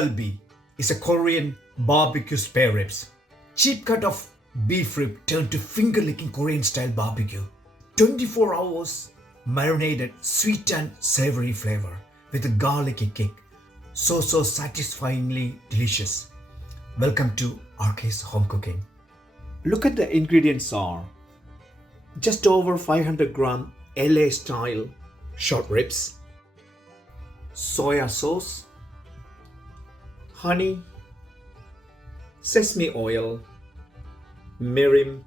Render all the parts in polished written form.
Galbi is a Korean barbecue spare ribs. Cheap cut of beef rib turned to finger-licking Korean-style barbecue. 24 hours marinated, sweet and savoury flavour with a garlicky kick. So satisfyingly delicious. Welcome to RK's Home Cooking. Look at the ingredients are just over 500 gram LA style short ribs, soya sauce, honey, sesame oil, mirin,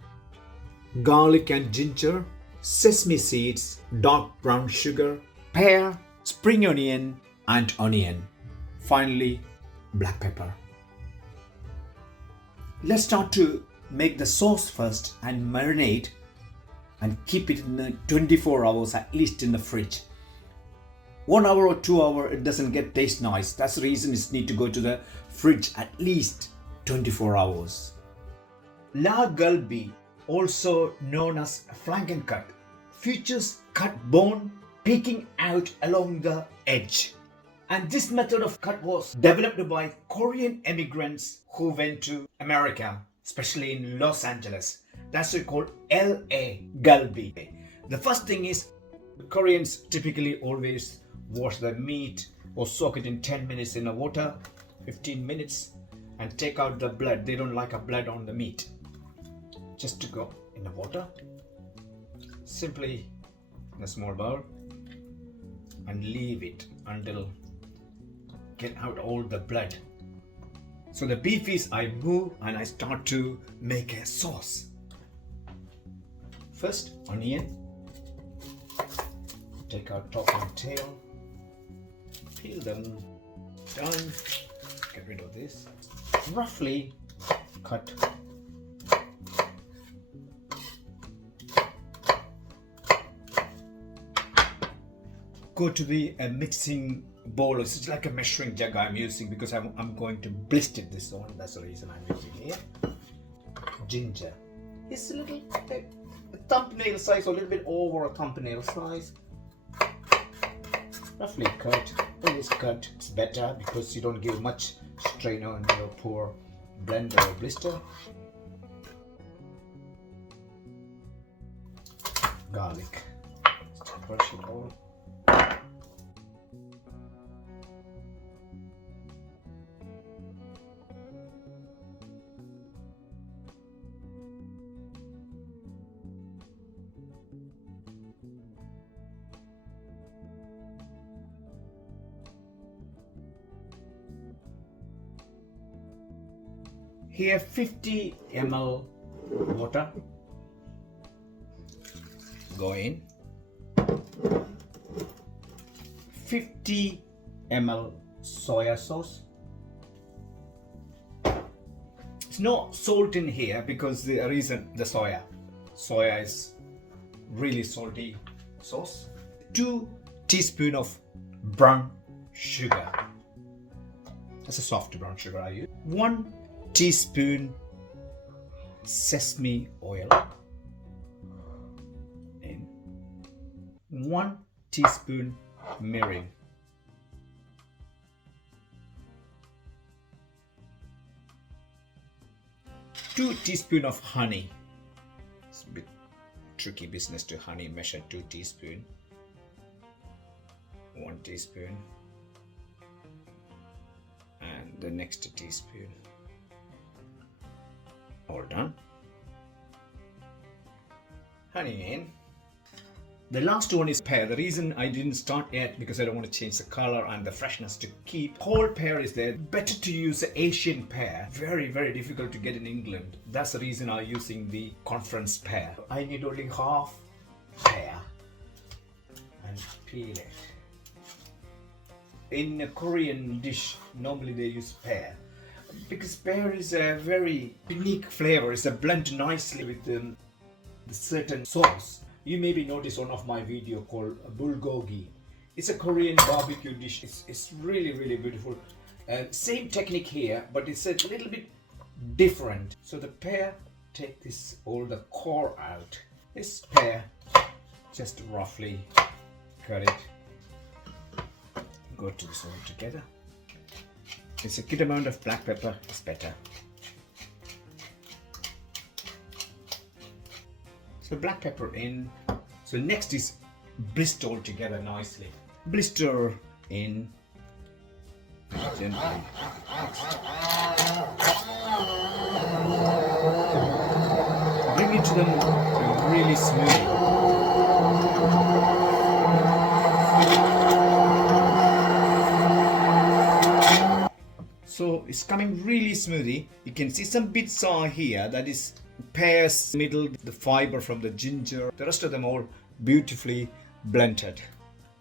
garlic and ginger, sesame seeds, dark brown sugar, pear, spring onion and onion. Finally, black pepper. Let's start to make the sauce first and marinate and keep it in the 24 hours at least in the fridge. 1 hour or 2 hours it doesn't get taste nice. That's the reason it need to go to the fridge at least 24 hours. La Galbi, also known as flanken cut, features cut bone peeking out along the edge. And this method of cut was developed by Korean immigrants who went to America, especially in Los Angeles. That's called LA Galbi. The first thing is Koreans typically always wash the meat or soak it in 10 minutes in the water, 15 minutes, and take out the blood. They don't like a blood on the meat. Just to go in the water, simply in a small bowl, and leave it until get out all the blood. So the beef is I move and I start to make a sauce. First, onion. Take out top and tail. Peel them. Done. Get rid of this. Roughly cut. Go to the mixing bowl. It's like a measuring jug I'm using because I'm going to blister this one. That's the reason I'm using here. Ginger. It's a little a thumbnail size, or a little bit over a thumbnail size. Roughly cut. When it's cut, it's better because you don't give much strain on your poor blender or blister. Garlic. Just brush it all. Here 50 ml water, go in, 50 ml soya sauce. It's no salt in here because the reason the soya is really salty sauce. 2 teaspoons of brown sugar. That's a soft brown sugar I use. 1 teaspoon sesame oil, and 1 teaspoon mirin, 2 teaspoons of honey. It's a bit tricky business to honey measure 2 teaspoons. 1 teaspoon and the next teaspoon. All done. Honey in. The last one is pear. The reason I didn't start yet because I don't want to change the color and the freshness to keep. Whole pear is there. Better to use the Asian pear. Very difficult to get in England. That's the reason I'm using the conference pear. I need only half pear and peel it. In a Korean dish, normally they use pear. Because pear is a very unique flavor. It's a blend nicely with the certain sauce. You maybe noticed one of my video called bulgogi. It's a Korean barbecue dish. It's really beautiful. Same technique here, but it's a little bit different. So the pear, take this all the core out. This pear, just roughly cut it. Go to this all together. It's a good amount of black pepper is better. So black pepper in. So next is blister all together nicely. Blister in. Gently. Bring it to them really smooth. So it's coming really smoothly. You can see some bits are here, that is pears, middle, the fiber from the ginger. The rest of them all beautifully blended.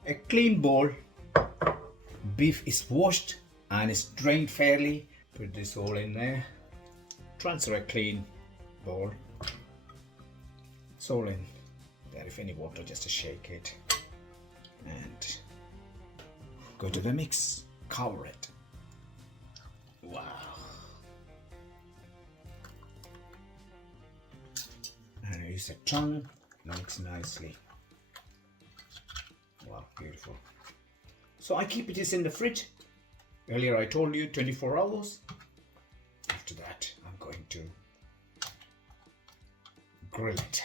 A clean bowl. Beef is washed and is drained fairly. Put this all in there. Transfer a clean bowl. It's all in there. If any water, just to shake it. And go to the mix. Cover it. Wow. And use a tongue, mix nicely. Wow, beautiful. So I keep it in the fridge. Earlier I told you 24 hours. After that, I'm going to grill it.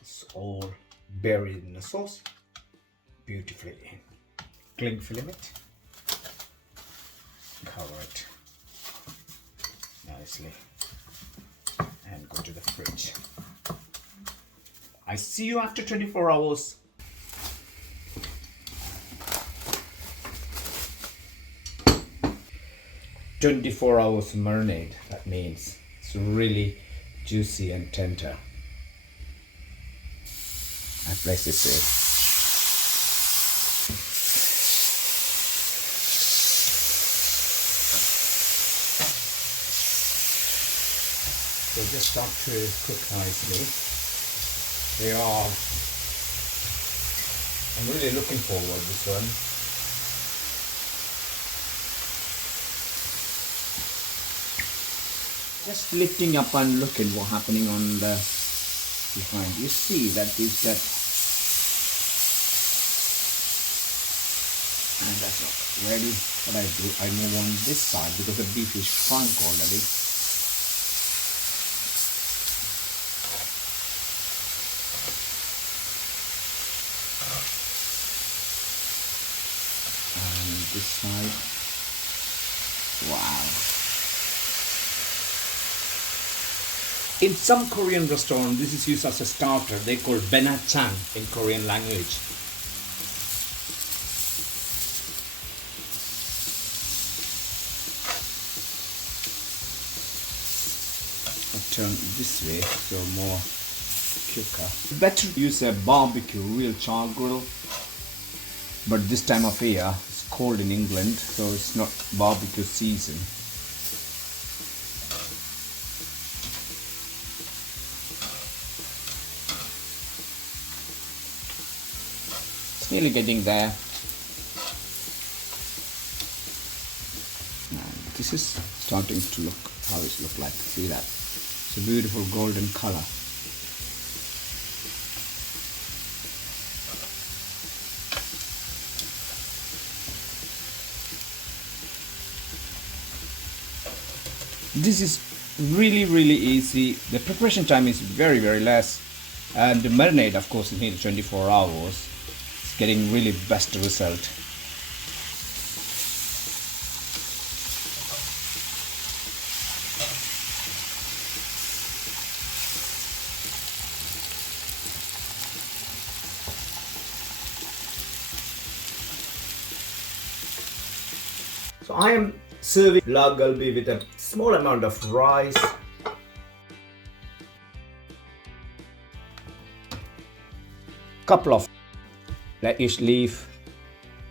It's all buried in the sauce, beautifully in. Cling film it. Cover it nicely and go to the fridge. I see you after 24 hours. "24 hours marinade," that means it's really juicy and tender. I place it there. So just start to cook nicely. I'm really looking forward to this one. Just lifting up and looking what's happening on the behind. You see that is that, and that's not ready. What I do, I move on this side because the beef is shrunk already. This side. Wow. In some Korean restaurant, this is used as a starter. They call benachan in Korean language. I'll turn this way so more quicker. Better use a barbecue, real char grill. But this time of year, cold in England, so it's not barbecue season. It's nearly getting there. And this is starting to look how it looks like. See that? It's a beautiful golden color. This is really easy. The preparation time is very less, and the marinade, of course, is nearly 24 hours. It's getting really best result. So I am serving Galbi with a small amount of rice. Couple of lettuce leaf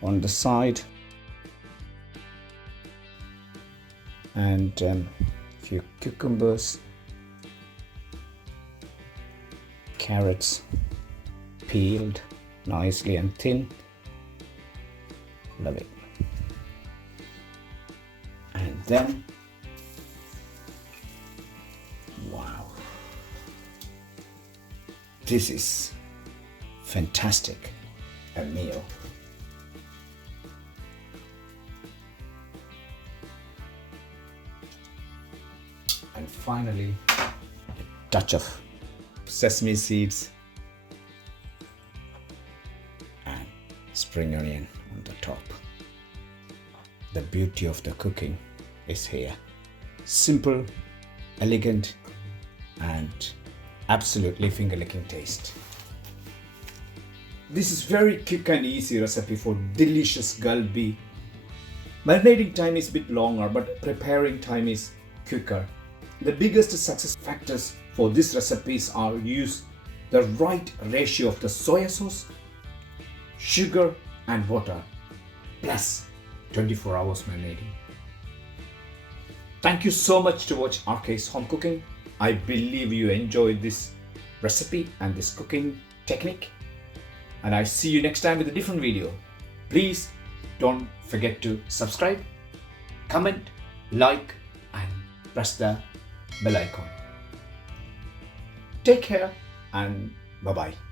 on the side. And a few cucumbers. Carrots peeled nicely and thin. Love it. And then, wow, this is fantastic, a meal. finally a touch of sesame seeds and spring onion on the top. The beauty of the cooking is here. Simple, elegant, and absolutely finger-licking taste. This is very quick and easy recipe for delicious galbi. Marinating time is a bit longer, but preparing time is quicker. The biggest success factors for this recipes are use the right ratio of the soy sauce, sugar and water, plus 24 hours marinating. Thank you so much to watch RK's Home Cooking. I believe you enjoyed this recipe and this cooking technique. And I see you next time with a different video. Please don't forget to subscribe, comment, like, and press the bell icon. Take care and bye-bye.